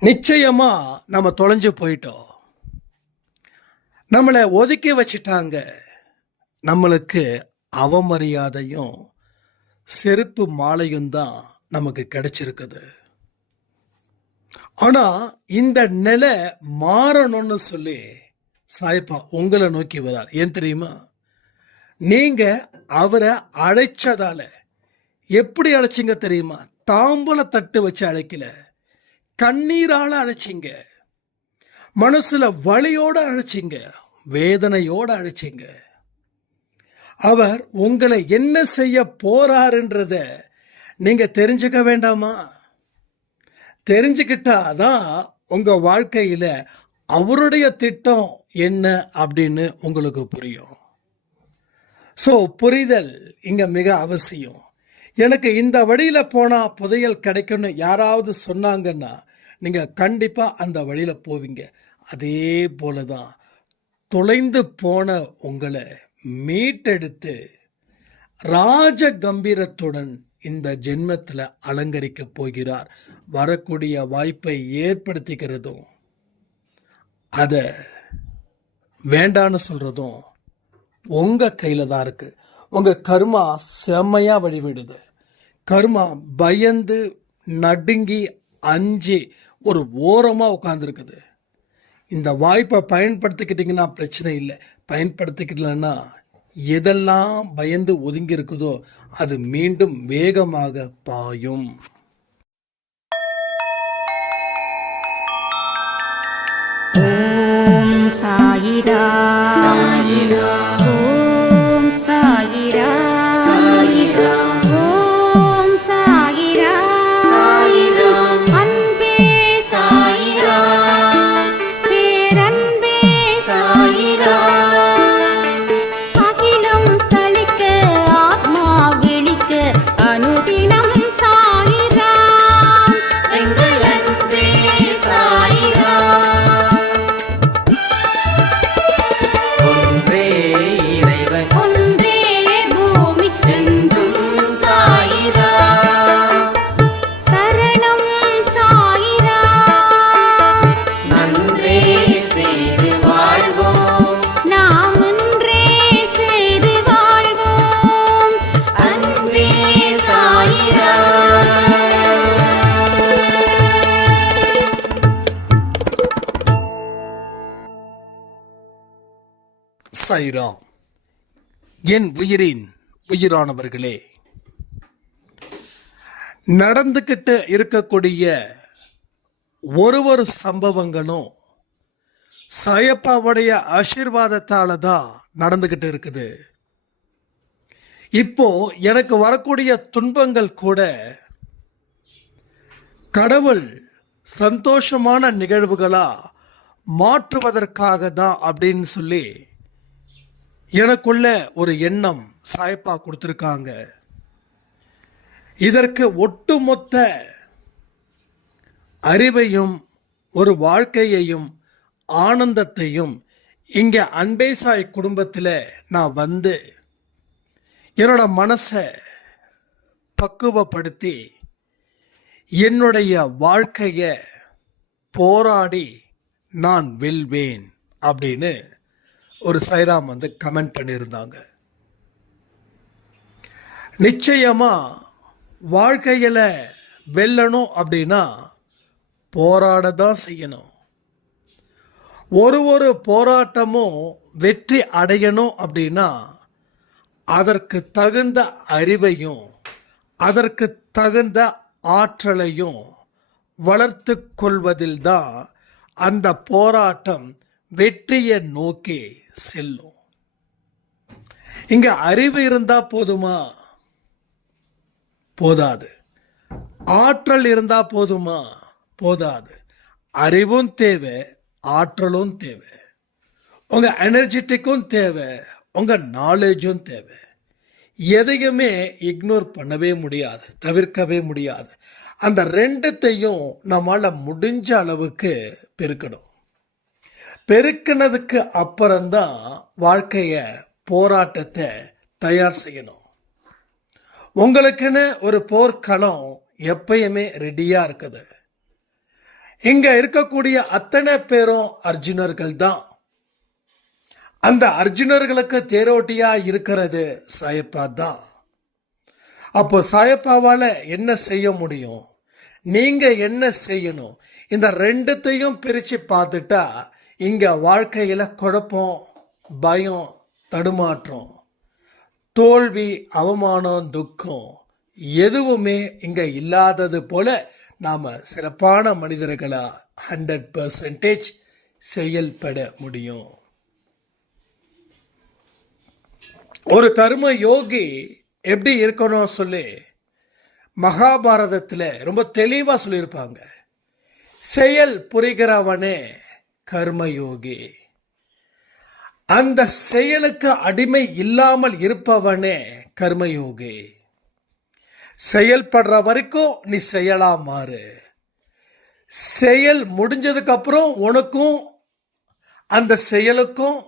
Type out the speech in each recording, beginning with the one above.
நிச்சயமா நம்ம தொலைஞ்சு போயிட்டோம். நம்மளை ஒதுக்கி வச்சிட்டாங்க. நம்மளுக்கு அவமரியாதையும் செருப்பு மாலையும் தான் நமக்கு கிடைச்சிருக்குது. ஆனா இந்த நிலை மாறணும்னு சொல்லி சாய்ப்பா உங்களை நோக்கி வரார். ஏன் தெரியுமா? நீங்க அவரை அழைச்சதால. எப்படி அழைச்சிங்க தெரியுமா? தாம்பூல தட்டு வச்சு அழைக்கல, கண்ணீரால அழைச்சிங்க, மனசுல வலியோட அழைச்சிங்க, வேதனையோட அழைச்சிங்க. அவர் உங்களை என்ன செய்ய போறாருன்றத நீங்க தெரிஞ்சுக்க வேண்டாமா? தெரிஞ்சுக்கிட்டாதான் உங்க வாழ்க்கையில அவருடைய திட்டம் என்ன அப்படின்னு உங்களுக்கு புரியும். ஸோ புரிதல் இங்க மிக அவசியம். எனக்கு இந்த வழியில போனா புதையல் கிடைக்கும்னு யாராவது சொன்னாங்கன்னா நீங்க கண்டிப்பா அந்த வழியில போவீங்க. அதே போலதான் தொலைந்து போன உங்களை மீட்டெடுத்து ராஜ கம்பீரத்துடன் இந்த ஜென்மத்தில் அலங்கரிக்க போகிறார். வரக்கூடிய வாய்ப்பை ஏற்படுத்திக்கிறதும் அதை வேண்டான்னு சொல்றதும் உங்க கையில தான் இருக்கு. உங்க கர்மா செம்மையா வழிவிடுது. கர்மா பயந்து நடுங்கி அஞ்சு ஒரு ஓரமா உட்கார்ந்துருக்குது. இந்த வாய்ப்பை பயன்படுத்திக்கிட்டீங்கன்னா பிரச்சனை இல்லை. பயன்படுத்திக்கிட்டலன்னா எதெல்லாம் பயந்து ஒதுங்கி இருக்குதோ அது மீண்டும் வேகமாக பாயும். ஓம் சாயிரா சாயிரா, ஓம் சாயிரா சாயிரா, ஓம் சாயிரா சாயிரா, அன்பே சாயிரா, பேரன்பே சாயிரா, அகிலம் தளிக்க ஆத்மா விழிக்க அனுதினம் சாயிரா, எங்கள் அன்பே சாயிரா. ஒன்றே இறைவன், ஒன்றே பூமிக்கென்றும் சாயிரா, சரணம் சாயிரா, நன்றே செய்து வாழ்வோம், நாம் ஒன்றே செய்து வாழ்வோம், அன்பே சாயிரா. சாய்ராம். என் உயிரின் உயிரானவர்களே, நடந்துக்கிட்டு இருக்கக்கூடிய ஒரு சம்பவங்களும் சாயப்பாவுடைய ஆசீர்வாதத்தால தான் நடந்துக்கிட்டு இருக்குது. இப்போ எனக்கு வரக்கூடிய துன்பங்கள் கூட கடவுள் சந்தோஷமான நிகழ்வுகளா மாற்றுவதற்காக தான் அப்படின்னு சொல்லி எனக்குள்ள ஒரு எண்ணம் சாயப்பா கொடுத்துருக்காங்க. இதற்கு ஒட்டுமொத்த அறிவையும் ஒரு வாழ்க்கையையும் ஆனந்தத்தையும் இங்க அன்பே சாய் குடும்பத்தில் நான் வந்து என்னோட மனசை பக்குவப்படுத்தி என்னுடைய வாழ்க்கையை போராடி நான் வெல்வேன் அப்படின்னு ஒரு சாய்ராம் வந்து கமெண்ட் பண்ணியிருந்தாங்க. நிச்சயமா வாழ்க்கையில வெல்லணும் அப்படின்னா போராட தான் செய்யணும். ஒரு போராட்டமும் வெற்றி அடையணும் அப்படின்னா அதற்கு தகுந்த அறிவையும் அதற்கு தகுந்த ஆற்றலையும் வளர்த்து கொள்வதில் தான் அந்த போராட்டம் வெற்றியை நோக்கி செல்லும். இங்க அறிவு இருந்தா போதுமா? போதாது. ஆற்றல் இருந்தா போதுமா? போதாது. அறிவும் தேவை, ஆற்றலும் தேவை, உங்க எனர்ஜெட்டிக்கும் தேவை, உங்க நாலேஜும் தேவை. எதையுமே இக்னோர் பண்ணவே முடியாது, தவிர்க்கவே முடியாது. அந்த ரெண்டுத்தையும் நம்மால முடிஞ்ச அளவுக்கு பெருக்கணும். பெருக்கினதுக்கு அப்புறம்தான் வாழ்க்கைய போராட்டத்தை தயார் செய்யணும். உங்களுக்குன்னு ஒரு போர்க்களம் எப்பயுமே ரெடியா இருக்குது. இங்க இருக்கக்கூடிய அத்தனை பேரும் அர்ஜுனர்கள் தான். அந்த அர்ஜுனர்களுக்கு தேரோட்டியா இருக்கிறது சாயப்பா தான். அப்போ சாயப்பாவால என்ன செய்ய முடியும், நீங்க என்ன செய்யணும், இந்த ரெண்டுத்தையும் பிரிச்சு பார்த்துட்டா இங்க வாழ்க்கையில குழப்பம், பயம், தடுமாற்றம், தோல்வி, அவமானம், துக்கம் எதுவுமே இங்க இல்லாதது போல நாம சிறப்பான மனிதர்களா 100% செயல்பட முடியும். ஒரு கர்ம யோகி எப்படி இருக்கணும் சொல்லி மகாபாரதத்தில் ரொம்ப தெளிவா சொல்லியிருப்பாங்க. செயல் புரிகிறவனே கர்மயோகி. அந்த செயலுக்கு அடிமை இல்லாமல் இருப்பவனே கர்மயோகி. செயல்படுற வரைக்கும் நீ செயலா மாறு. செயல் முடிஞ்சதுக்கு அப்புறம் உனக்கும் அந்த செயலுக்கும்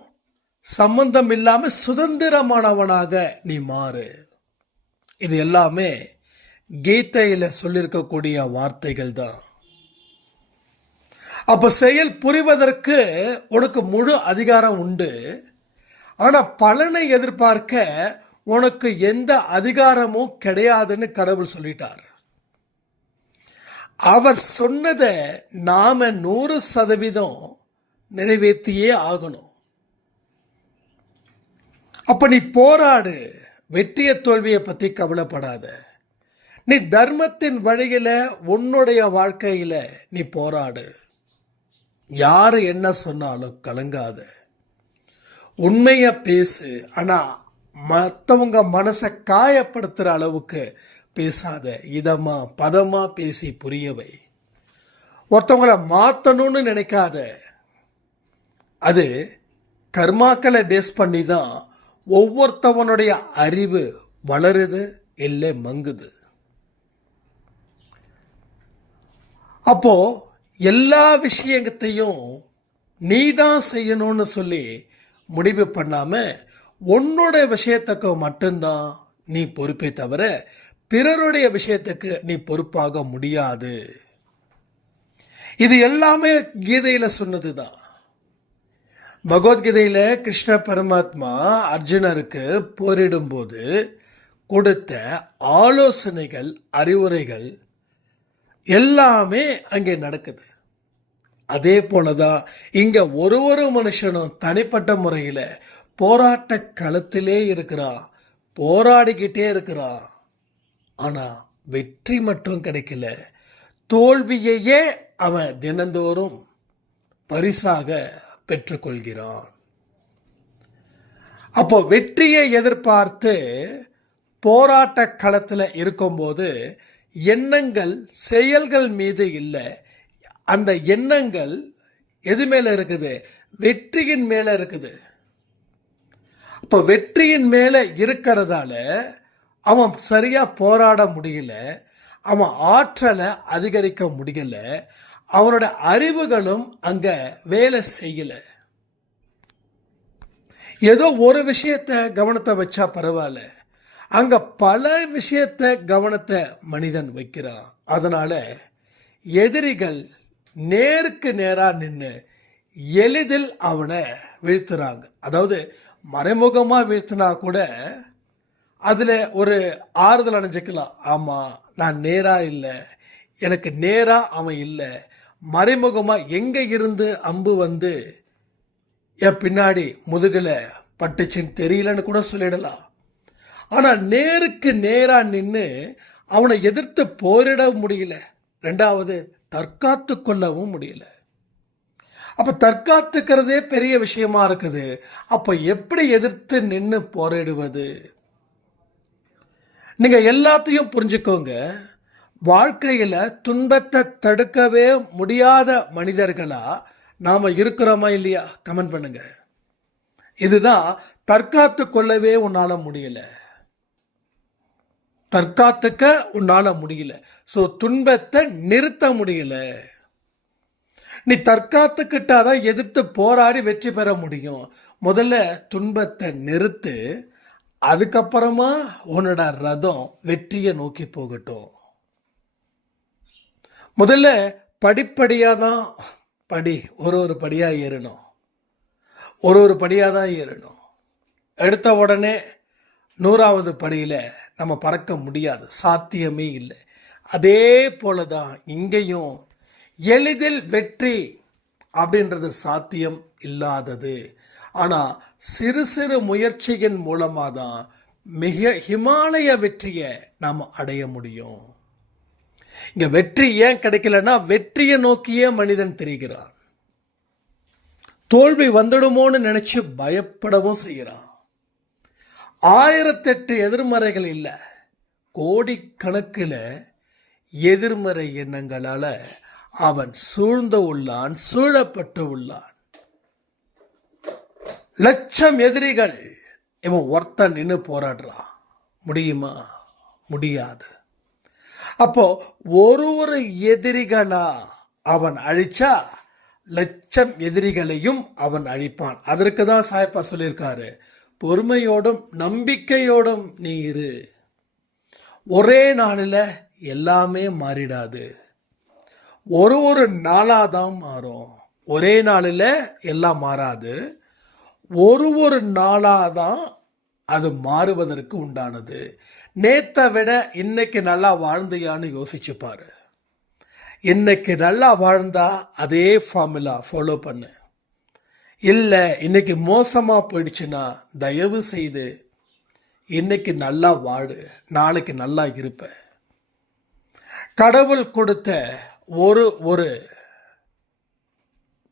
சம்பந்தம் இல்லாம சுதந்திரமானவனாக நீ மாறு. இது எல்லாமே கீதையில சொல்லியிருக்கக்கூடிய வார்த்தைகள் தான். அப்ப செயல் புரிவதற்கு உனக்கு முழு அதிகாரம் உண்டு. ஆனா பலனை எதிர்பார்க்க உனக்கு எந்த அதிகாரமும் கிடையாதுன்னு கடவுள் சொல்லிட்டார். அவர் சொன்னதை நாம 100% நிறைவேற்றியே ஆகணும். அப்ப நீ போராடு, வெற்றிய தோல்வியை பத்தி கவலைப்படாத. நீ தர்மத்தின் வழியில உன்னுடைய வாழ்க்கையில நீ போராடு. யாரு என்ன சொன்னாலும் கலங்காத, உண்மைய பேசு. ஆனா மற்றவங்க மனசை காயப்படுத்துற அளவுக்கு பேசாத. இதமா பதமா பேசி புரியவை. ஒருத்தவங்களை மாற்றணும்னு நினைக்காத. அது கர்மாக்களை பேஸ் பண்ணி தான் ஒவ்வொருத்தவனுடைய அறிவு வளருது, இல்லை மங்குது. அப்போ எல்லா விஷயத்தையும் நீ தான் செய்யணும்னு சொல்லி முடிவு பண்ணாம உன்னோட விஷயத்துக்கு மட்டும்தான் நீ பொறுப்பே தவிர பிறருடைய விஷயத்துக்கு நீ பொறுப்பாக முடியாது. இது எல்லாமே கீதையில சொன்னதுதான். பகவத்கீதையில கிருஷ்ண பரமாத்மா அர்ஜுனருக்கு போரிடும் போது கொடுத்த ஆலோசனைகள், அறிவுரைகள் எல்லாமே அங்கே நடக்குது. அதே போலதான் இங்க ஒரு மனுஷனும் தனிப்பட்ட முறையில போராட்ட களத்திலே இருக்கிறான், போராடிக்கிட்டே இருக்கிறான். ஆனா வெற்றி மட்டும் கிடைக்கல, தோல்வியையே அவன் தினந்தோறும் பரிசாக பெற்றுக்கொள்கிறான். அப்போ வெற்றியை எதிர்பார்த்து போராட்ட களத்தில் இருக்கும்போது எண்ணங்கள் செயல்கள் மீது இல்லை, அந்த எண்ணங்கள் எது மேல இருக்குது, வெற்றியின் மேல இருக்குது. அப்போ வெற்றியின் மேல இருக்கிறதால அவன் சரியா போராட முடியல, அவன் ஆற்றலை அதிகரிக்க முடியல, அவனோட அறிவுகளும் அங்க வேலை செய்யல. ஏதோ ஒரு விஷயத்தை கவனத்தை வச்சா பரவாயில்ல, அங்க பல விஷயத்தை கவனத்தை மனிதன் வைக்கிறான். அதனால எதிரிகள் நேருக்கு நேரா நின்று எளிதில் அவனை வீழ்த்துறாங்க. அதாவது மறைமுகமா வீழ்த்தினா கூட அதுல ஒரு ஆறுதல் அடைஞ்சிக்கலாம். ஆமா, நான் நேரா இல்லை, எனக்கு நேரா அவன் இல்லை, மறைமுகமா எங்க இருந்து அம்பு வந்து என் பின்னாடி முதுகுல பட்டுச்சுன்னு தெரியலன்னு கூட சொல்லிடலாம். ஆனா நேருக்கு நேரா நின்று அவனை எதிர்த்து போரிட முடியல, ரெண்டாவது தற்காத்து கொள்ளவும் முடியல. அப்ப தற்காத்துக்கிறதே பெரிய விஷயமா இருக்குது. அப்ப எப்படி எதிர்த்து நின்று போரிடுவது? நீங்க எல்லாத்தையும் புரிஞ்சுக்கோங்க. வாழ்க்கையில துன்பத்தை தடுக்கவே முடியாத மனிதர்களா நாம இருக்கிறோமா இல்லையா? கமெண்ட் பண்ணுங்க. இதுதான் தற்காத்து கொள்ளவே உன்னால முடியல, தற்காத்துக்க உன்னால முடியல. சோ துன்பத்தை நிறுத்த முடியல. நீ தற்காத்துக்கிட்டாதான் எதிர்த்து போராடி வெற்றி பெற முடியும். முதல்ல துன்பத்தை நிறுத்து, அதுக்கப்புறமா உன்னோட ரதம் வெற்றியை நோக்கி போகட்டும். முதல்ல படிப்படியாக தான் ஒரு படியாக ஏறணும். ஒரு படியாக தான் ஏறணும். எடுத்த உடனே 100வது படியில் நம்ம பறக்க முடியாது, சாத்தியமே இல்லை. அதே போல தான் இங்கேயும் எளிதில் வெற்றி அப்படின்றது சாத்தியம் இல்லாதது. ஆனால் சிறு சிறு முயற்சியின் மூலமாக தான் மிக ஹிமாலய வெற்றியை நாம் அடைய முடியும். இங்கே வெற்றி ஏன் கிடைக்கலன்னா வெற்றியை நோக்கியே மனிதன் தெரிகிறான். தோல்வி வந்துடுமோன்னு நினைச்சு பயப்படவும் செய்கிறான். 1008 எதிர்மறைகள் இல்லை, கோடிக்கணக்கில் எதிர்மறை எண்ணங்களால் அவன் சூழப்பட்டு உள்ளான். லட்சம் எதிரிகள், இவன் ஒருத்தன் நின்று போராடுறான். முடியுமா? முடியாது. அப்போ ஒரு எதிரிகளா அவன் அழிச்சா லட்சம் எதிரிகளையும் அவன் அழிப்பான். அதற்கு தான் சாயப்பா சொல்லியிருக்காரு, பொறுமையோடும் நம்பிக்கையோடும் நீ இரு. ஒரே நாளில் எல்லாமே மாறிடாது, ஒரு நாளாக தான் மாறும். ஒரே நாளில் எல்லாம் மாறாது, ஒரு நாளாக தான் அது மாறுவதற்கு உண்டானது. நேத்தை விட இன்னைக்கு நல்லா வாழ்ந்தியான்னு யோசிச்சுப்பாரு. இன்னைக்கு நல்லா வாழ்ந்தா அதே ஃபார்முலா ஃபாலோ பண்ணு. இல்லை இன்னைக்கு மோசமாக போயிடுச்சுன்னா தயவு செய்து இன்னைக்கு நல்லா வாடு, நாளைக்கு நல்லா இருப்ப. கடவுள் கொடுத்த ஒரு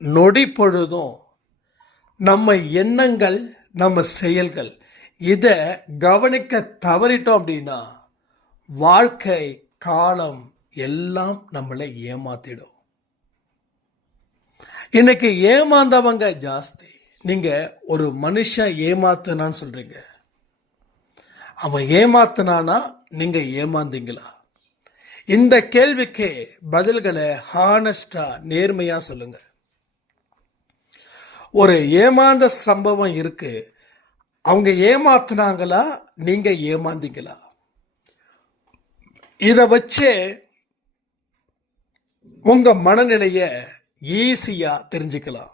நொடி பொழுதும் நம்ம எண்ணங்கள், நம்ம செயல்கள் இதை கவனிக்க தவறிட்டோம் அப்படின்னா வாழ்க்கை காலம் எல்லாம் நம்மளை ஏமாத்திடும். இன்னைக்கு ஏமாந்தவங்க ஜாஸ்தி. நீங்க ஒரு மனுஷன் ஏமாத்தினான்னு சொல்றீங்க, அவன் ஏமாத்தினானா நீங்க ஏமாந்தீங்களா? இந்த கேள்விக்கு பதில்களை ஹானஸ்டா நேர்மையா சொல்லுங்க. ஒரு ஏமாந்த சம்பவம் இருக்கு, அவங்க ஏமாத்தினாங்களா நீங்க ஏமாந்தீங்களா? இதை வச்சு உங்க மனநிலைய ஈஸியா தெரிஞ்சுக்கலாம்.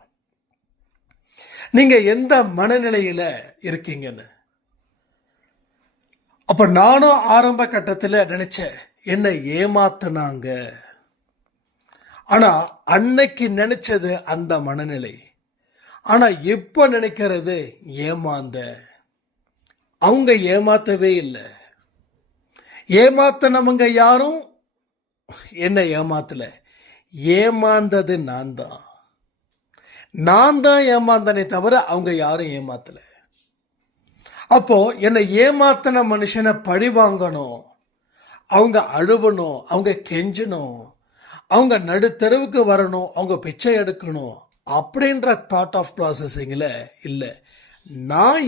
நீங்க எந்த மனநிலையில இருக்கீங்கன்னு. அப்ப நானும் ஆரம்ப கட்டத்தில் நினைச்சேன், என்னை ஏமாத்தினாங்க. ஆனா அன்னைக்கு நினைச்சது அந்த மனநிலை. ஆனா எப்ப நினைக்கிறது ஏமாந்த. அவங்க ஏமாத்தவே இல்லை. ஏமாத்தினவங்க யாரும் என்ன ஏமாத்தல, ஏமாந்தது நான் தான் ஏமாந்தனே தவிர அவங்க யாரும் ஏமாத்தல. அப்போ என்னை ஏமாத்தின மனுஷனை பழி வாங்கணும், அவங்க அழுவணும், அவங்க கெஞ்சணும், அவங்க நடுத்தெருவுக்கு வரணும், அவங்க பிச்சை எடுக்கணும் அப்படின்ற தாட் ஆஃப் ப்ராசஸிங்கில் இல்லை. நான்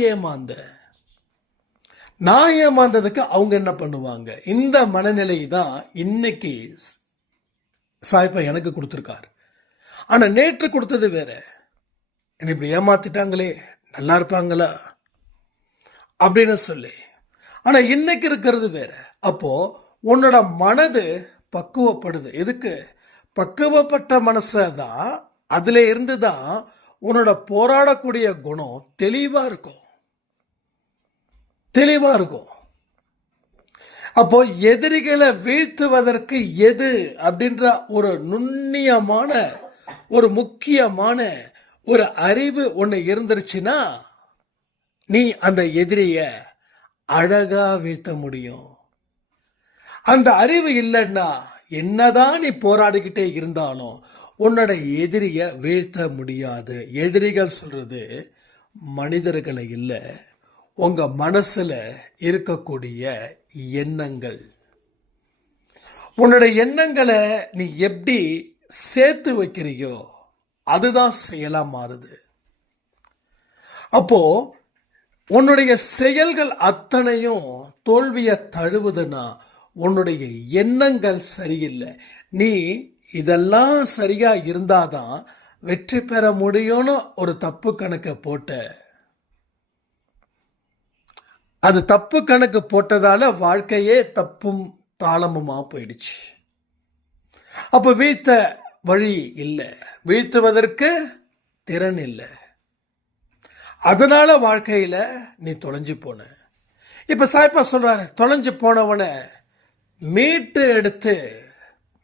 ஏமாந்ததுக்கு அவங்க என்ன பண்ணுவாங்க? இந்த மனநிலை தான் இன்னைக்கு சாய்ப்பா எனக்கு கொடுத்துருக்காரு. ஆனால் நேற்று கொடுத்தது வேற. என்னை இப்படி ஏமாத்திட்டாங்களே, நல்லா இருப்பாங்களா அப்படின்னு சொல்லி. ஆனால் இன்னைக்கு இருக்கிறது வேற. அப்போ உன்னோட மனது பக்குவப்படுது. எதுக்கு? பக்குவப்பட்ட மனசை தான், அதுல இருந்து தான் உன்னோட போராடக்கூடிய குணம் தெளிவா இருக்கும். அப்போ எதிரிகளை வீழ்த்துவதற்கு எது அப்படின்ற ஒரு நுண்ணியமான, ஒரு முக்கியமான ஒரு அறிவு ஒன்று இருந்துருச்சுன்னா நீ அந்த எதிரிய அழகா வீழ்த்த முடியும். அந்த அறிவு இல்லைன்னா என்னதான் நீ போராடிக்கிட்டே இருந்தாலும் உன்னோட எதிரிய வீழ்த்த முடியாது. எதிரிகள் சொல்றது மனிதர்களை இல்லை, உங்க மனசுல இருக்கக்கூடிய எண்ணங்கள். உன்னோட எண்ணங்களை நீ எப்படி சேர்த்து வைக்கிறியோ அதுதான் செயலா மாறுது. அப்போ உன்னுடைய செயல்கள் அத்தனையும் தோல்வியை தழுவுதுன்னா உன்னுடைய எண்ணங்கள் சரியில்லை. நீ இதெல்லாம் சரியா இருந்தாதான் வெற்றி பெற முடியும்னு ஒரு தப்பு கணக்கை போட்ட. அது தப்பு கணக்கு போட்டதால வாழ்க்கையே தப்பும் தாளமுமா போயிடுச்சு. அப்போ வீழ்த்த வழி இல்லை, வீழ்த்துவதற்கு திறன் இல்லை. அதனால வாழ்க்கையில நீ தொலைஞ்சு போன. இப்ப சாய்ப்பா சொல்றாரு, தொலைஞ்சு போனவனை மீட்டு எடுத்து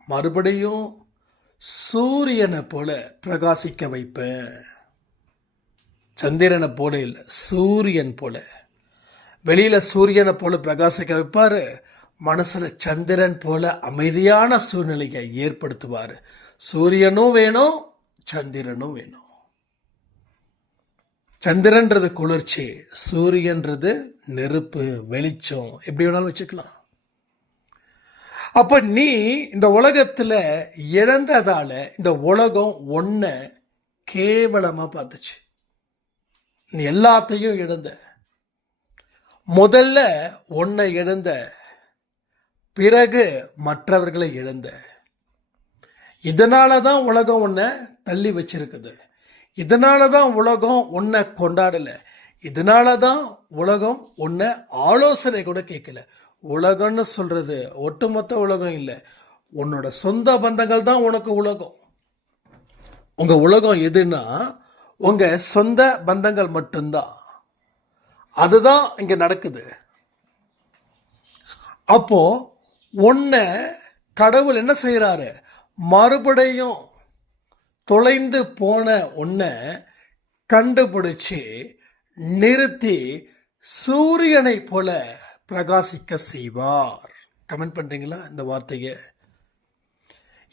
மறுபடியும் சூரியனை போல பிரகாசிக்க வைப்பேன். சந்திரனை போல இல்லை, சூரியன் போல. வெளியில சூரியனை போல பிரகாசிக்க வைப்பாரு, மனசுல சந்திரன் போல அமைதியான சூழ்நிலையை ஏற்படுத்துவார். சூரியனும் வேணும், சந்திரனும் வேணும். சந்திரன்றது குளிர்ச்சி, சூரியன்றது நெருப்பு, வெளிச்சம், எப்படி வேணாலும் வச்சுக்கலாம். அப்ப நீ இந்த உலகத்துல இழந்ததால இந்த உலகம் ஒன்ன கேவலமா பார்த்துச்சு. நீ எல்லாத்தையும் இழந்த. முதல்ல ஒன்னை இழந்த, பிறகு மற்றவர்களை இழந்த. இதனால தான் உலகம் உன்னை தள்ளி வச்சிருக்குது. இதனால தான் உலகம் உன்னை கொண்டாடல. இதனால தான் உலகம் உன்னை ஆலோசனை கூட கேட்கல. உலகம்னு சொல்றது ஒட்டுமொத்த உலகம் இல்லை, உன்னோட சொந்த பந்தங்கள் தான் உனக்கு உலகம். உங்க உலகம் எதுன்னா உங்க சொந்த பந்தங்கள் மட்டும்தான். அதுதான் இங்க நடக்குது. அப்போ உன்னை கடவுள் என்ன செய்யறாரு, மறுபடியும் தொலைந்து போன உன்னை கண்டுபிடிச்சு நிறுத்தி சூரியனை போல பிரகாசிக்க செய்வார். கமெண்ட் பண்றீங்களா இந்த வார்த்தையை?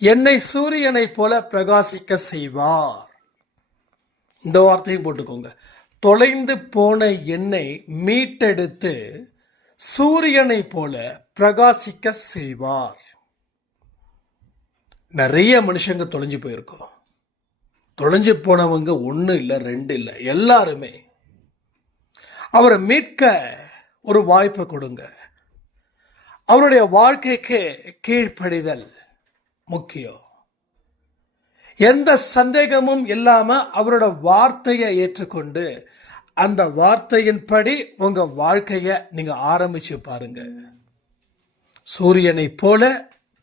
என்னை சூரியனை போல பிரகாசிக்க செய்வார். இந்த வார்த்தையும் போட்டுக்கோங்க. தொலைந்து போன என்னை மீட்டெடுத்து சூரியனை போல பிரகாசிக்க செய்வார். நிறைய மனுஷங்க தொலைஞ்சு போயிருக்கோம். தொலைஞ்சு போனவங்க ஒன்று இல்லை, ரெண்டு இல்லை, எல்லாருமே. அவரை மீட்க ஒரு வாய்ப்பை கொடுங்க. அவருடைய வாழ்க்கைக்கு கீழ்ப்படிதல் முக்கியம். எந்த சந்தேகமும் இல்லாம அவரோட வார்த்தையை ஏற்றுக்கொண்டு அந்த வார்த்தையின்படி உங்க வாழ்க்கையை நீங்க ஆரம்பிச்சு பாருங்க. சூரியனை போல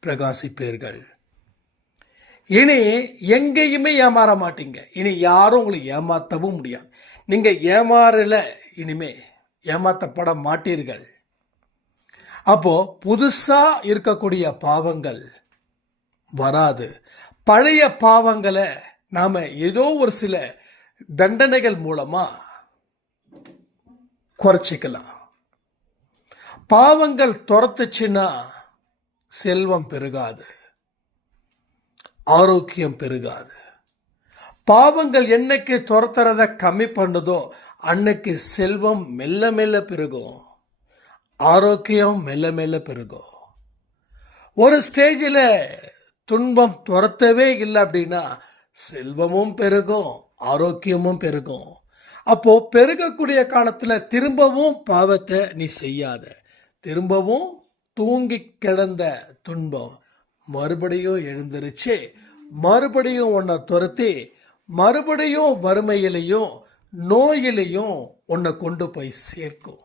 பிரகாசிப்பீர்கள். இனி எங்கேயுமே ஏமாற மாட்டீங்க. இனி யாரும் உங்களை ஏமாற்றவும் முடியாது. நீங்க ஏமாறல, இனிமே ஏமாற்றப்பட மாட்டீர்கள். அப்போ புதுசா இருக்கக்கூடிய பாவங்கள் வராது. பழைய பாவங்களை நாம ஏதோ ஒரு சில தண்டனைகள் மூலமா குறைச்சிக்கலாம். பாவங்கள் துரத்துச்சுன்னா செல்வம் பெருகாது, ஆரோக்கியம் பெருகாது. பாவங்கள் என்னைக்கு துரத்துறத கம்மி பண்ணுதோ அன்னைக்கு செல்வம் மெல்ல மெல்ல பெருகும், ஆரோக்கியம் மெல்ல மெல்ல பெருகும். ஒரு ஸ்டேஜில் துன்பம் துரத்தவே இல்லை அப்படின்னா செல்வமும் பெருகும், ஆரோக்கியமும் பெருகும். அப்போ பெருகக்கூடிய காலத்தில் திரும்பவும் பாவத்தை நீ செய்யாத. திரும்பவும் தூங்கி கிடந்த துன்பம் மறுபடியும் எழுந்திருச்சு, மறுபடியும் உன்னை துரத்தி மறுபடியும் வறுமையிலையும் நோயிலையும் உன்னை கொண்டு போய் சேர்க்கும்.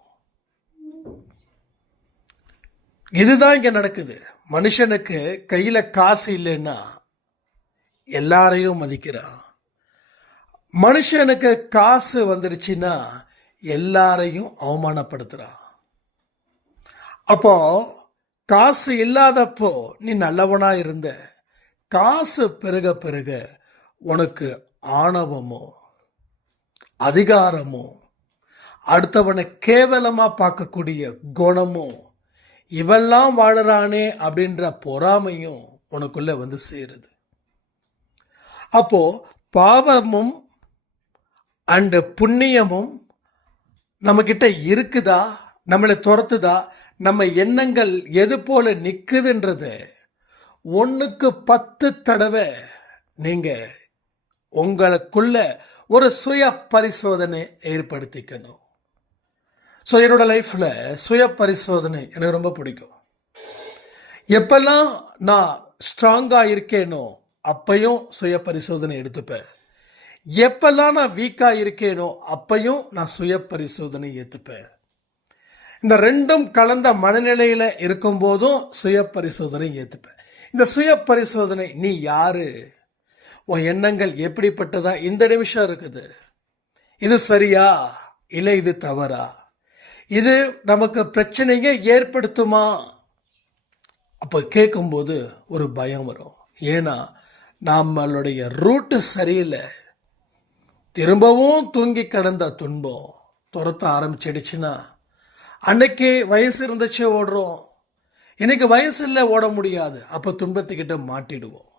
இதுதான் இங்க நடக்குது. மனுஷனுக்கு கையில காசு இல்லைன்னா எல்லாரையும் மதிக்கிறான். மனுஷனுக்கு காசு வந்துருச்சுன்னா எல்லாரையும் அவமானப்படுத்துறான். அப்போ காசு இல்லாதப்போ நீ நல்லவனா இருந்த, காசு பெருக பெருக உனக்கு ஆணவமோ அதிகாரமோ அடுத்தவனை கேவலமா பார்க்கக்கூடிய குணமும் இவெல்லாம் வாழறானே அப்படின்ற பொறாமையும் உனக்குள்ள வந்து சேருது. அப்போ பாவமும் அண்டு புண்ணியமும் நம்ம கிட்ட இருக்குதா, நம்மளை துரத்துதா, நம்ம எண்ணங்கள் எது போல நிக்குதுன்றது 1க்கு 10 தடவை நீங்க உங்களுக்குள்ள ஒரு சுய பரிசோதனை ஏற்படுத்திக்கணும். ஸோ என்னோட லைஃப்பில் சுய பரிசோதனை எனக்கு ரொம்ப பிடிக்கும். எப்பெல்லாம் நான் ஸ்ட்ராங்காக இருக்கேனோ அப்பையும் சுய பரிசோதனை எடுத்துப்பேன். எப்பெல்லாம் நான் வீக்காக இருக்கேனோ அப்பையும் நான் சுய பரிசோதனை ஏற்றுப்பேன். இந்த ரெண்டும் கலந்த மனநிலையில் இருக்கும்போதும் சுய பரிசோதனை ஏற்றுப்பேன். இந்த சுய பரிசோதனை, நீ யாரு, உன் எண்ணங்கள் எப்படிப்பட்டதா இந்த நிமிஷம் இருக்குது. இது சரியா இல்லை இது தவறா, இது நமக்கு பிரச்சனைங்க ஏற்படுத்துமா? அப்போ கேட்கும்போது ஒரு பயம் வரும். ஏன்னா நம்மளுடைய ரூட்டு சரியில்லை. திரும்பவும் தூங்கி கிடந்த துன்பம் துரத்த ஆரம்பிச்சிடுச்சுன்னா, அன்னைக்கு வயசு இருந்துச்சு ஓடுறோம், இன்னைக்கு வயசு இல்லை ஓட முடியாது, அப்போ துன்பத்துக்கிட்ட மாட்டிடுவோம்.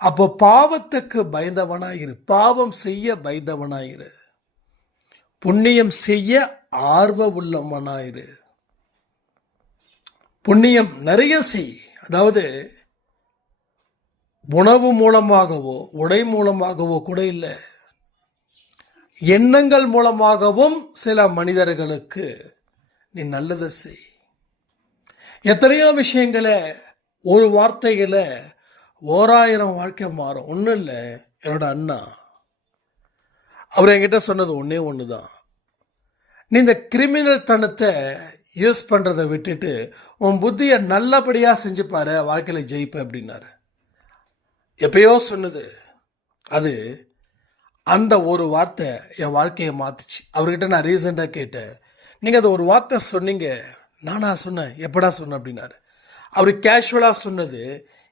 அப்போ பாவத்துக்கு பயந்தவனாயிரு, பாவம் செய்ய பயந்தவனாயிரு, புண்ணியம் செய்ய ஆர்வ உள்ளவனாயிரு. புண்ணியம் நிறைய செய். அதாவது உணவு மூலமாகவோ உடை மூலமாகவோ கூட இல்லை, எண்ணங்கள் மூலமாகவும் சில மனிதர்களுக்கு நீ நல்லதை செய். எத்தனையோ விஷயங்களை ஒரு வார்த்தைகளை 1000 வாழ்க்கை மாறும். ஒன்றும் இல்லை, என்னோட அண்ணா அவர் என்கிட்ட சொன்னது ஒன்றே ஒன்று தான். நீ இந்த கிரிமினல் தனத்தை யூஸ் பண்ணுறதை விட்டுட்டு உன் புத்தியை நல்லபடியாக செஞ்சு பாரு, வாழ்க்கையில் ஜெயிப்ப அப்படின்னாரு. எப்பயோ சொன்னது அது. அந்த ஒரு வார்த்தை என் வாழ்க்கையை மாற்றுச்சு. அவர்கிட்ட நான் ரீசெண்டாக கேட்டேன், நீங்கள் அந்த ஒரு வார்த்தை சொன்னீங்க, நானா சொன்னேன், எப்படா சொன்னேன் அப்படின்னாரு. அவர் கேஷுவலாக சொன்னது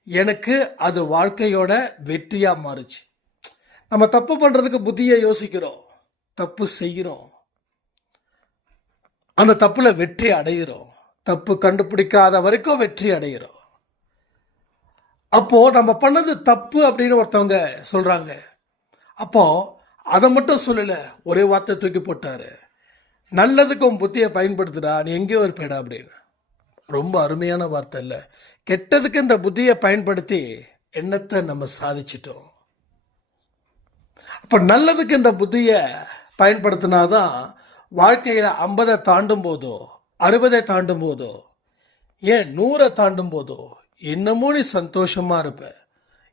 எனக்கு அது வாழ்க்கையோட வெற்றியாக மாறுச்சு. நம்ம தப்பு பண்ணுறதுக்கு புத்தியை யோசிக்கிறோம், தப்பு செய்கிறோம், அந்த தப்பில் வெற்றி அடைகிறோம், தப்பு கண்டுபிடிக்காத வரைக்கும் வெற்றி அடைகிறோம். அப்போது நம்ம பண்ணது தப்பு அப்படின்னு ஒருத்தவங்க சொல்கிறாங்க. அப்போது அதை மட்டும் சொல்லலை, ஒரே வார்த்தை தூக்கி போட்டார், நல்லதுக்கும் புத்தியை பயன்படுத்துடா, நீ எங்கேயோ இருப்பேடா அப்படின்னு. ரொம்ப அருமையான வார்த்தை இல்லை? கெட்டதுக்கு இந்த புத்தியை பயன்படுத்தி எண்ணத்தை நம்ம சாதிச்சிட்டோம். அப்போ நல்லதுக்கு இந்த புத்தியை பயன்படுத்தினாதான் வாழ்க்கையில் 50 தாண்டும் போதோ 60 தாண்டும் போதோ ஏன் 100 தாண்டும் போதோ இன்னமும் நீ சந்தோஷமாக இருப்ப.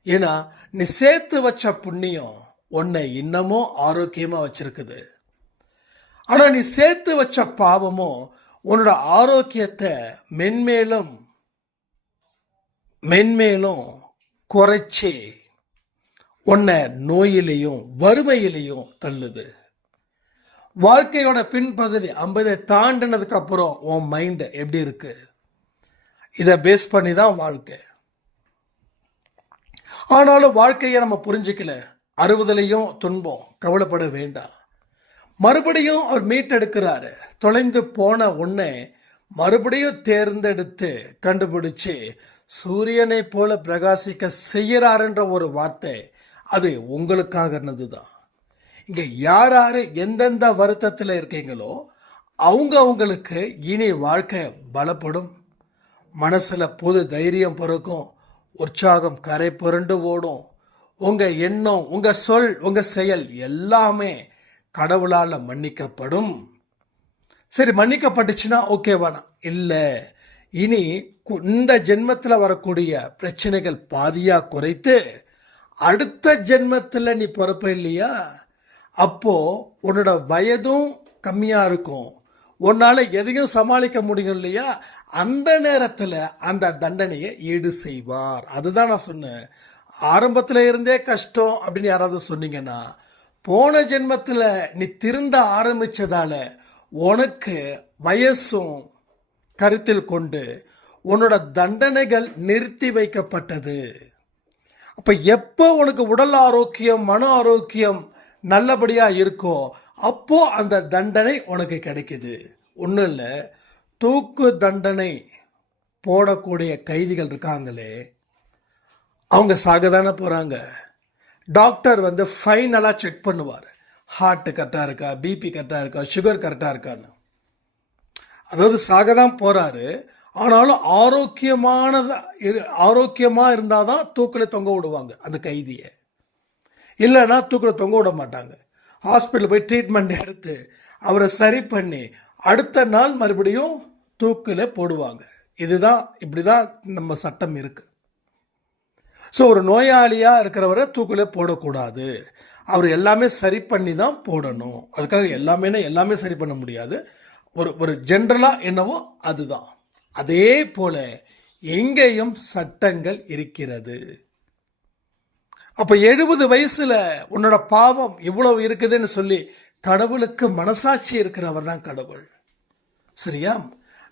ஏன்னா நீ சேர்த்து வச்ச புண்ணியம் உன்னை இன்னமும் ஆரோக்கியமாக வச்சிருக்குது. ஆனால் நீ சேர்த்து வச்ச பாவமும் உன்னோட ஆரோக்கியத்தை மென்மேலும் மென்மேலும் குறைச்சி உன்னை நோயிலையும் வறுமையிலையும் தள்ளுது. வாழ்க்கையோட பின்பகுதி 50 தாண்டினதுக்கு அப்புறம் உன் மைண்டு எப்படி இருக்கு, இதை பேஸ் பண்ணி தான் வாழ்க்கை. ஆனாலும் வாழ்க்கையை நம்ம புரிஞ்சுக்கல. 60லையும் துன்பம், கவலைப்பட வேண்டாம். மறுபடியும் அவர் மீட்டெடுக்கிறாரு. தொலைந்து போன ஒன்றை மறுபடியும் தேர்ந்தெடுத்து கண்டுபிடிச்சு சூரியனை போல பிரகாசிக்க செய்கிறாருன்ற ஒரு வார்த்தை அது உங்களுக்காகனது தான். இங்கே யார் யார் எந்தெந்த வருத்தத்தில் இருக்கீங்களோ அவங்களுக்கு இனி வாழ்க்கை பலப்படும். மனசில் புது தைரியம் பிறக்கும், உற்சாகம் கரை புரண்டு ஓடும். உங்கள் எண்ணம், உங்கள் சொல், உங்கள் செயல் எல்லாமே கடவுளால் மன்னிக்கப்படும். சரி, மன்னிக்கப்பட்டுச்சுன்னா ஓகேவானா? இல்லை, இனி இந்த ஜென்மத்தில் வரக்கூடிய பிரச்சனைகள் பாதியாக குறைத்து அடுத்த ஜென்மத்தில் நீ பிறப்ப இல்லையா, அப்போது உன்னோட வயதும் கம்மியாக இருக்கும், உன்னால் எதையும் சமாளிக்க முடியும் இல்லையா, அந்த நேரத்தில் அந்த தண்டனையை ஈடு செய்வார். அதுதான் நான் சொன்னேன். ஆரம்பத்தில் இருந்தே கஷ்டம் அப்படின்னு யாராவது சொன்னீங்கன்னா, போன ஜென்மத்தில் நீ திருந்த ஆரம்பித்ததால் உனக்கு வயசும் கருத்தில் கொண்டு உன்னோட தண்டனைகள் நிறுத்தி வைக்கப்பட்டது. அப்போ எப்போ உனக்கு உடல் ஆரோக்கியம், மன ஆரோக்கியம் நல்லபடியாக இருக்கோ அப்போ அந்த தண்டனை உனக்கு கிடைக்குது. ஒன்றும் இல்லை, தூக்கு தண்டனை போடக்கூடிய கைதிகள் இருக்காங்களே, அவங்க சாகதானே போகிறாங்க. டாக்டர் ஃபைனலாக செக் பண்ணுவார், ஹார்ட்டு கரெக்டாக இருக்கா, பிபி கரெக்டாக இருக்கா, சுகர் கரெக்டாக இருக்கான்னு. அதாவது சாக தான் போகிறாரு, ஆனாலும் ஆரோக்கியமாக இருந்தால் தான் தூக்கில் தொங்க விடுவாங்க அந்த கைதியை. இல்லைன்னா தூக்கில் தொங்க விட மாட்டாங்க. ஹாஸ்பிட்டல் போய் ட்ரீட்மெண்ட் எடுத்து அவரை சரி பண்ணி அடுத்த நாள் மறுபடியும் தூக்கில் போடுவாங்க. இப்படி தான் நம்ம சட்டம் இருக்குது. ஸோ ஒரு நோயாளியாக இருக்கிறவரை தூக்கில் போடக்கூடாது, அவர் எல்லாமே சரி பண்ணி தான் போடணும். அதுக்காக எல்லாமே சரி பண்ண முடியாது. ஒரு ஜென்ரலாக என்னவோ அதுதான். அதே போல் எங்கேயும் சட்டங்கள் இருக்கிறது. அப்போ 70 வயசுல உன்னோட பாவம் இவ்வளவு இருக்குதுன்னு சொல்லி கடவுளுக்கு மனசாட்சி இருக்கிறவர் தான் கடவுள். சரியா?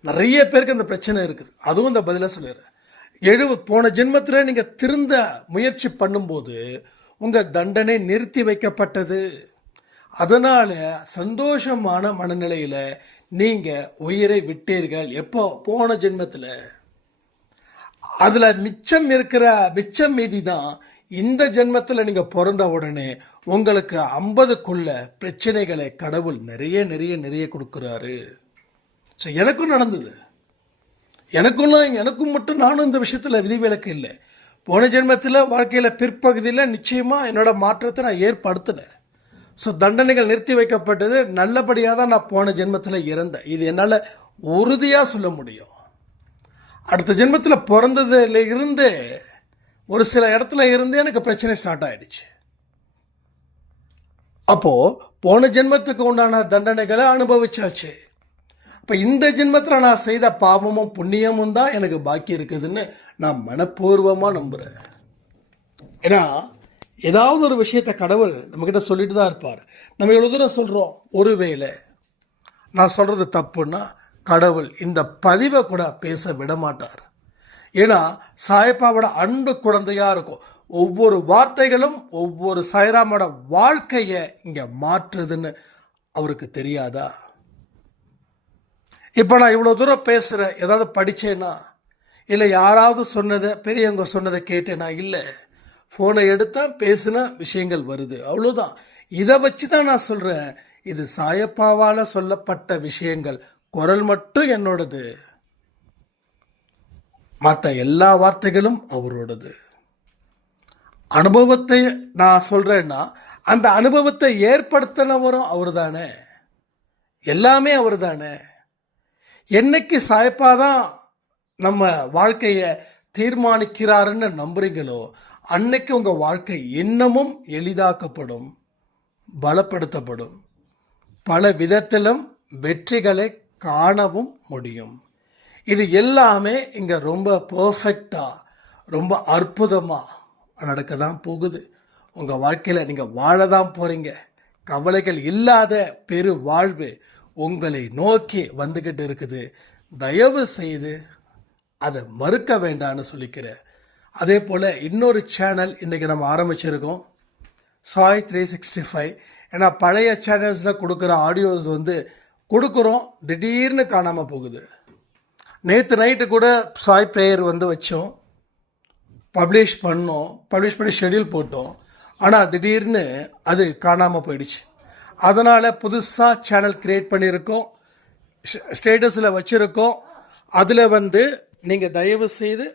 நிறைய பேருக்கு அந்த பிரச்சனை இருக்குது. அதுவும் இந்த பதிலாக சொல்லிடுறேன். போன ஜென்மத்தில் நீங்கள் திருந்த முயற்சி பண்ணும்போது உங்கள் தண்டனை நிறுத்தி வைக்கப்பட்டது. அதனால் சந்தோஷமான மனநிலையில் நீங்கள் உயிரை விட்டீர்கள். எப்போ? போன ஜென்மத்தில். அதில் மிச்சம் மீதி தான் இந்த ஜென்மத்தில் நீங்கள் பிறந்த உடனே உங்களுக்கு 50க்குள்ள பிரச்சனைகளை கடவுள் நிறைய நிறைய நிறைய கொடுக்குறாரு. ஸோ எனக்கும் நடந்தது. எனக்கும் மட்டும் நானும் இந்த விஷயத்தில் விதிவிலக்கு இல்லை. போன ஜென்மத்தில் வாழ்க்கையில் பிற்பகுதியில் நிச்சயமாக என்னோட மாற்றத்தை நான் ஏற்படுத்தினேன். ஸோ தண்டனைகள் நிறுத்தி வைக்கப்பட்டது. நல்லபடியாக தான் நான் போன ஜென்மத்தில் இறந்தேன். இது என்னால் உறுதியாக சொல்ல முடியும். அடுத்த ஜென்மத்தில் பிறந்ததுல இருந்து ஒரு சில இடத்துல இருந்து எனக்கு பிரச்சனை ஸ்டார்ட் ஆகிடுச்சு. அப்போது போன ஜென்மத்துக்கு உண்டான தண்டனைகளை அனுபவிச்சாச்சு. இப்போ இந்த ஜென்மத்தில் நான் செய்த பாவமும் புண்ணியமும் தான் எனக்கு பாக்கி இருக்குதுன்னு நான் மனப்பூர்வமாக நம்புகிறேன். ஏன்னா ஏதாவது ஒரு விஷயத்தை கடவுள் நம்மக்கிட்ட சொல்லிட்டு தான் இருப்பார். நம்ம எவ்வளோ தூரம் சொல்கிறோம், ஒருவேளை நான் சொல்கிறது தப்புன்னா கடவுள் இந்த பதிவை கூட பேச விட மாட்டார். ஏன்னா சாயப்பாவோட அன்பு குழந்தையாக இருக்கும். ஒவ்வொரு வார்த்தைகளும் ஒவ்வொரு சாய்ராமோட வாழ்க்கையை இங்கே மாற்றுதுன்னு அவருக்கு தெரியாதா? இப்போ நான் இவ்வளோ தூரம் பேசுகிறேன், ஏதாவது படித்தேன்னா இல்லை யாராவது சொன்னதை பெரியவங்க சொன்னதை கேட்டேனா? இல்லை, ஃபோனை எடுத்தால் பேசுனா விஷயங்கள் வருது, அவ்வளோதான். இதை வச்சு தான் நான் சொல்கிறேன், இது சாயப்பாவால் சொல்லப்பட்ட விஷயங்கள். குரல் மட்டும் என்னோடது, மற்ற எல்லா வார்த்தைகளும் அவரோடது. அனுபவத்தை நான் சொல்கிறேன்னா அந்த அனுபவத்தை ஏற்படுத்தினவரும் அவர் தானே, எல்லாமே அவர் தானே. என்னைக்கு சாயப்பா தான் நம்ம வாழ்க்கையை தீர்மானிக்கிறாருன்னு நம்புறீங்களோ அன்னைக்கு உங்கள் வாழ்க்கை இன்னமும் எளிதாக்கப்படும், பலப்படுத்தப்படும், பல விதத்திலும் வெற்றிகளை காணவும் முடியும். இது எல்லாமே இங்கே ரொம்ப பர்ஃபெக்டாக ரொம்ப அற்புதமாக நடக்க தான் போகுது. உங்கள் வாழ்க்கையில் நீங்கள் வாழ தான் போகிறீங்க. கவலைகள் இல்லாத பெரு வாழ்வு உங்களை நோக்கி வந்துக்கிட்டு இருக்குது. தயவு செய்து அதை மறுக்க வேண்டான்னு சொல்லிக்கிறேன். அதே போல் இன்னொரு சேனல் இன்றைக்கி நம்ம ஆரம்பிச்சிருக்கோம், சாய் 365. ஏன்னா பழைய சேனல்ஸில் கொடுக்குற ஆடியோஸ் கொடுக்குறோம், திடீர்னு காணாமல் போகுது. நேற்று நைட்டு கூட சாய் ப்ரேயர் வச்சோம், பப்ளிஷ் பண்ணி ஷெட்யூல் போட்டோம். ஆனால் திடீர்னு அது காணாமல் போயிடுச்சு. அதனால் புதுசாக சேனல் க்ரியேட் பண்ணியிருக்கோம், ஸ்டேட்டஸில் வச்சுருக்கோம். அதில் நீங்கள் தயவு செய்து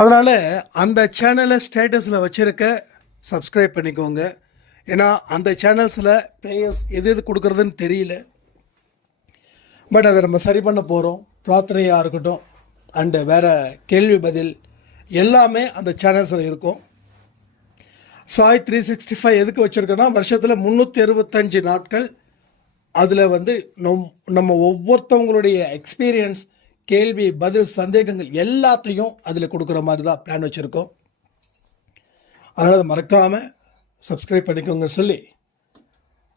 அதனால் அந்த சேனலை ஸ்டேட்டஸில் வச்சுருக்க சப்ஸ்கிரைப் பண்ணிக்கோங்க. ஏன்னா அந்த சேனல்ஸில் ப்ரேயர்ஸ் எது கொடுக்குறதுன்னு தெரியல. பட் அதை நம்ம சரி பண்ண போகிறோம். பிரார்த்தனையாக இருக்கட்டும் அண்டு வேறு கேள்வி பதில் எல்லாமே அந்த சேனல்ஸில் இருக்கும். சாய் 365 எதுக்கு வச்சுருக்கோன்னா வருஷத்தில் 365 நாட்கள் அதில் நம்ம ஒவ்வொருத்தவங்களுடைய எக்ஸ்பீரியன்ஸ், கேள்வி பதில், சந்தேகங்கள் எல்லாத்தையும் அதில் கொடுக்குற மாதிரி தான் பிளான் வச்சுருக்கோம். அதனால் அதை மறக்காமல் சப்ஸ்கிரைப் பண்ணிக்கோங்க சொல்லி,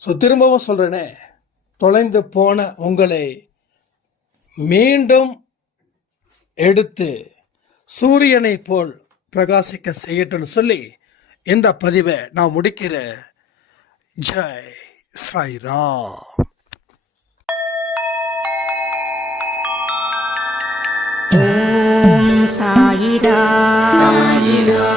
ஸோ திரும்பவும் சொல்கிறேனே, தொலைந்து போன உங்களை மீண்டும் எடுத்து சூரியனை போல் பிரகாசிக்க செய்யட்டும்னு சொல்லி இந்த பதிவை நான் முடிக்கிறேன். ஜெய் சாய்ராம். ஓம் சாயிரா. சாயிரா.